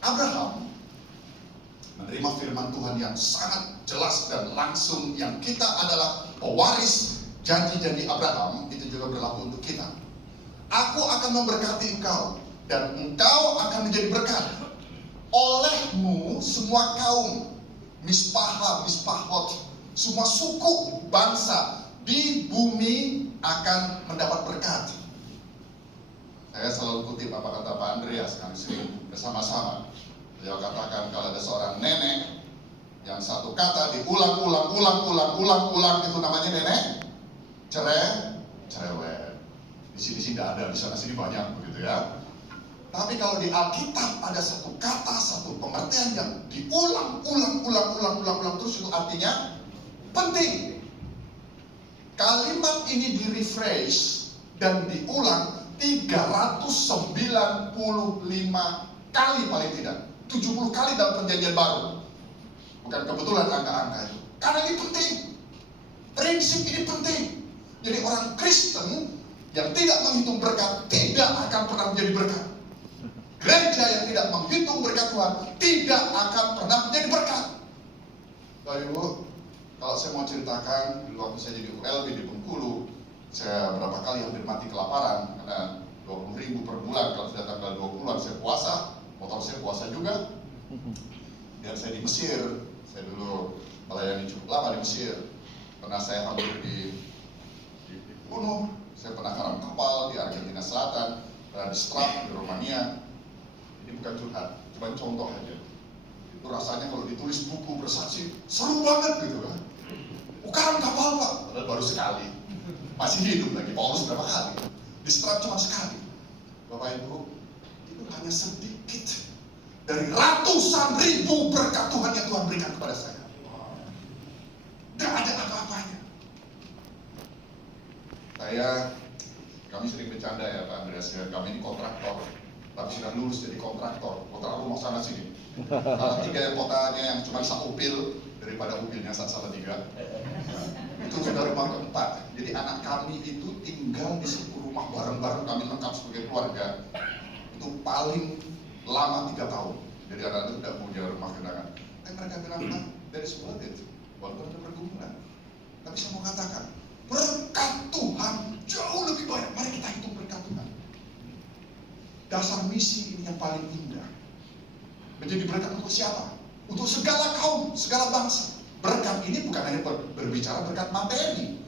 Abraham menerima firman Tuhan yang sangat jelas dan langsung, yang kita adalah pewaris janji-janji Abraham. Itu juga berlaku untuk kita. Aku akan memberkati engkau, dan engkau akan menjadi berkat. Olehmu semua kaum, mispahot, semua suku, bangsa di bumi akan mendapat berkat. Saya selalu kutip apa kata Pak Andreas, kami sering bersama-sama. Beliau katakan kalau ada seorang nenek yang satu kata diulang-ulang, itu namanya nenek cerewet. Di sini tidak ada, di sana sini banyak begitu ya. Tapi kalau di Alkitab ada satu kata, satu pengertian yang diulang-ulang terus, itu artinya penting. Kalimat ini di-refresh dan diulang 395 kali paling tidak. 70 kali dalam perjanjian baru. Bukan kebetulan angka-angka itu. Karena ini penting. Prinsip ini penting. Jadi orang Kristen yang tidak menghitung berkat tidak akan pernah menjadi berkat. Gereja yang tidak menghitung berkat Tuhan tidak akan pernah menjadi berkat. Bapak Ibu, kalau saya mau ceritakan, dulu waktu saya jadi ULB di Bengkulu, saya berapa kali hampir mati kelaparan karena 20.000 per bulan. Kalau sudah tanggal 20-an saya puasa, motor saya puasa juga. Dan saya di Mesir, saya dulu melayani cukup lama di Mesir. Pernah saya hampir dibunuh, saya pernah karam kapal di Argentina Selatan, pernah di Strap di Romania. Ini bukan curhat, cuma contoh aja. Itu rasanya kalau ditulis buku bersaksi, seru banget gitu kan. Karam kapal Pak, padahal baru sekali. Masih hidup lagi, Paulus berapa kali? Di Strap cuma sekali. Bapak Ibu, itu hanya sedikit dari ratusan ribu berkat Tuhan yang Tuhan berikan kepada saya. Tidak ada apa-apanya. Kami sering bercanda ya Pak Andreas, kami ini kontraktor, tapi sudah lulus jadi kontraktor, kontrak rumah sana sini. Salah tiga yang kotanya yang cuma seupil daripada upilnya salah tiga. Itu sudah rumah keempat. Jadi anak kami itu tinggal di satu rumah bareng-bareng, kami lengkap sebagai keluarga. Itu paling lama 3 tahun. Jadi anak-anak tidak punya rumah kenangan. Tapi mereka bilang, dari sekolah itu, walaupun ada pergumulan. Tapi saya mau katakan, berkat Tuhan jauh lebih banyak. Mari kita hitung berkat Tuhan. Dasar misi ini yang paling indah. Menjadi berkat untuk siapa? Untuk segala kaum, segala bangsa. Berkat ini bukan hanya berbicara berkat materi,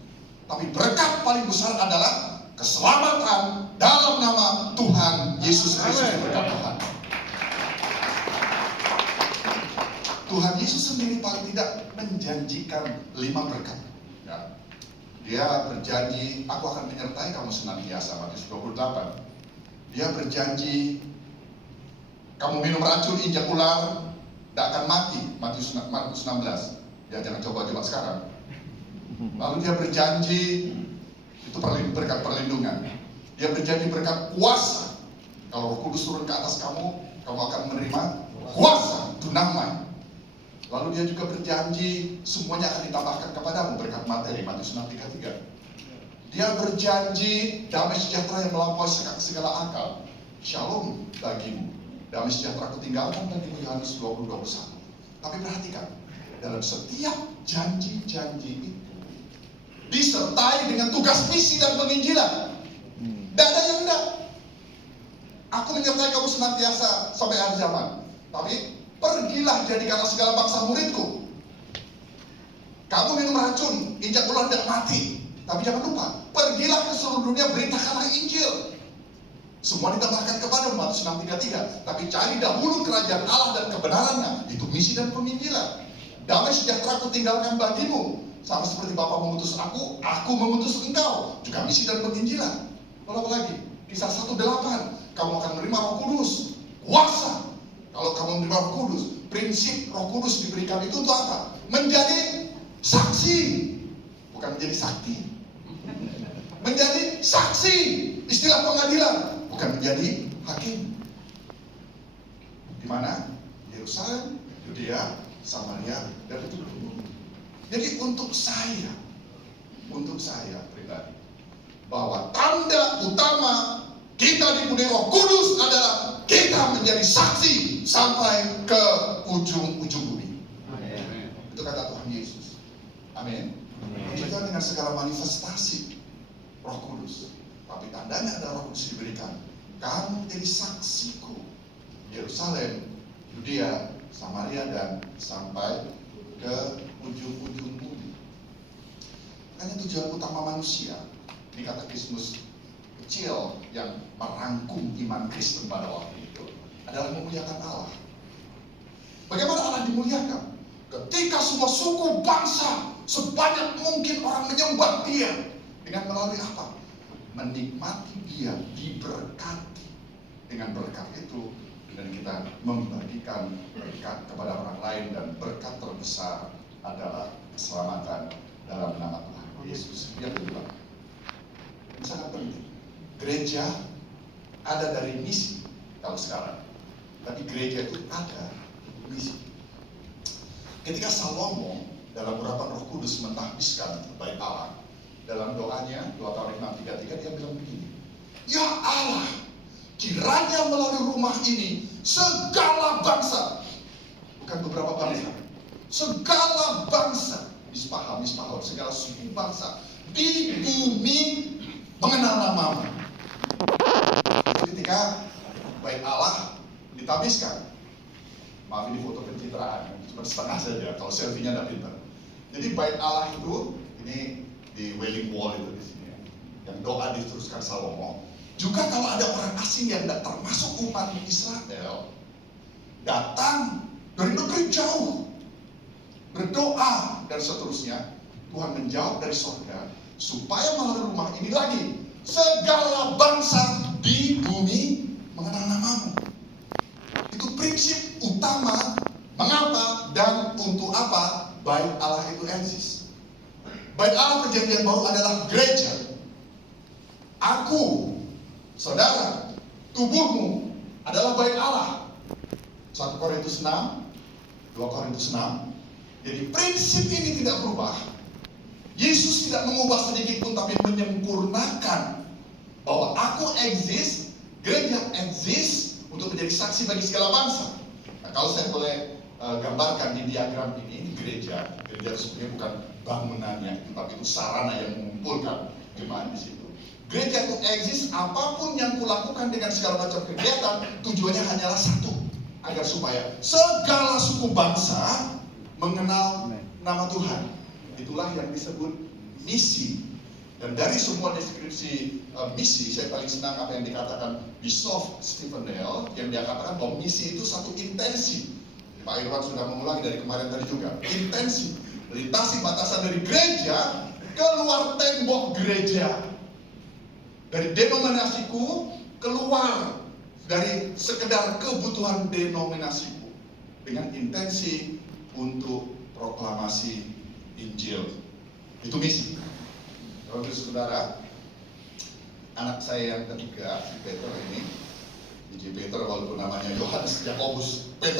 tapi berkat paling besar adalah keselamatan dalam nama Tuhan Yesus Kristus. Berkat Tuhan. Tuhan Yesus sendiri paling tidak menjanjikan 5 berkat. Ya. Dia berjanji, aku akan menyertai kamu senantiasa, Matius 28. Dia berjanji, kamu minum racun, injak ular, tidak akan mati, Markus 16. Ya jangan coba-coba sekarang. Lalu dia berjanji, itu berkat perlindungan. Dia berjanji berkat kuasa. Kalau Roh Kudus turun ke atas kamu, kamu akan menerima kuasa, dunamai. Lalu dia juga berjanji semuanya akan ditambahkan kepadamu, berkat materi, Matius 6:33. Dia berjanji damai sejahtera yang melampaui segala akal. Shalom bagimu, damai sejahtera kutinggalkan bagimu, Yohanes 20:21. Tapi perhatikan, dalam setiap janji-janji itu disertai dengan tugas misi dan penginjilan. Tidak ada yang enggak. Aku menyertai kamu senantiasa sampai akhir zaman. Tapi pergilah jadikanlah segala bangsa muridku. Kamu minum racun, injak ular dan mati. Tapi jangan lupa, pergilah ke seluruh dunia, beritakanlah Injil. Semua ditambahkan kepada Matius 6:33. Tapi cari dahulu kerajaan Allah dan kebenarannya. Itu misi dan penginjilan. Damai sejahtera aku tinggalkan bagimu. Sama seperti Bapa mengutus aku mengutus engkau. Juga misi dan penginjilan. Lalu apa lagi? Kisah 1:8. Kamu akan menerima Roh Kudus. Kuasa. Kalau kamu menerima Roh Kudus, prinsip Roh Kudus diberikan itu untuk apa? Menjadi saksi. Bukan menjadi sakti. Menjadi saksi. Istilah pengadilan. Bukan menjadi hakim. Di mana? Yerusalem, Yudea, Samaria, dan itu dulu. Jadi untuk saya pribadi, bahwa tanda utama kita dipenuhi Roh Kudus adalah kita menjadi saksi sampai ke ujung-ujung bumi. Amin. Itu kata Tuhan Yesus. Amin. Amin. Juga dengan segala manifestasi Roh Kudus. Tapi tandanya adalah Roh Kudus diberikan. Kamu jadi saksiku. Yerusalem, Yudea, Samaria, dan sampai ke ujung-ujung bumi. Makanya tujuan utama manusia di katekismus kecil yang merangkum iman Kristen pada waktu itu adalah memuliakan Allah. Bagaimana Allah dimuliakan? Ketika semua suku bangsa sebanyak mungkin orang menyembah Dia dengan melalui apa? Menikmati Dia, diberkati. Dengan berkat itu dan kita membagikan berkat kepada orang lain, dan berkat terbesar adalah keselamatan dalam nama Tuhan Yesus. Yang kedua, ini sangat penting. Gereja ada dari misi kalau sekarang, tapi gereja itu ada misi. Ketika Salomo dalam urapan Roh Kudus mentahbiskan bait Allah, dalam doanya 2 Tawarikh 6:3 dia bilang begini, ya Allah, kiranya melalui rumah ini segala bangsa, bukan beberapa bangsa, segala bangsa, Mispahal, segala suku bangsa di bumi mengenal namamu. Ketika bait Allah ditabiskan, maaf ini foto pencitraan, cuma setengah saja, kalau selfie-nya tidak pintar. Jadi bait Allah itu, ini di Wailing Wall itu di sini, yang doa diteruskan Salomo. Juga kalau ada orang asing yang tidak termasuk umat Israel datang dari negeri jauh, berdoa dan seterusnya, Tuhan menjawab dari surga supaya melalui rumah ini lagi segala bangsa di bumi mengenal namamu. Itu prinsip utama mengapa dan untuk apa bait Allah itu eksis. Bait Allah perjanjian baru adalah gereja. Aku, saudara, tubuhmu adalah bait Allah. 1 Korintus 6, 2 Korintus 6. Jadi prinsip ini tidak berubah. Yesus tidak mengubah sedikit pun, tapi menyempurnakan bahwa aku eksis, gereja eksis untuk menjadi saksi bagi segala bangsa. Nah, kalau saya boleh gambarkan di diagram ini gereja sebenarnya bukan bangunannya, tapi itu sarana yang mengumpulkan jemaat di situ. Gereja itu eksis, apapun yang kulakukan dengan segala macam kegiatan, tujuannya hanyalah satu, agar supaya segala suku bangsa mengenal nama Tuhan. Itulah yang disebut misi. Dan dari semua deskripsi misi, saya paling senang apa yang dikatakan Bishop Stephen Dale, yang dia katakan bahwa misi itu satu intensi. Pak Irwan sudah mengulangi dari kemarin tadi juga. Intensi, melintasi batasan dari gereja keluar tembok gereja. Dari denominasiku keluar dari sekedar kebutuhan denominasiku, dengan intensi untuk proklamasi Injil. Itu misi. Bapak saudara, anak saya yang ketiga, si Peter ini, DJ Peter walaupun namanya Yohanes Yakobus Peter,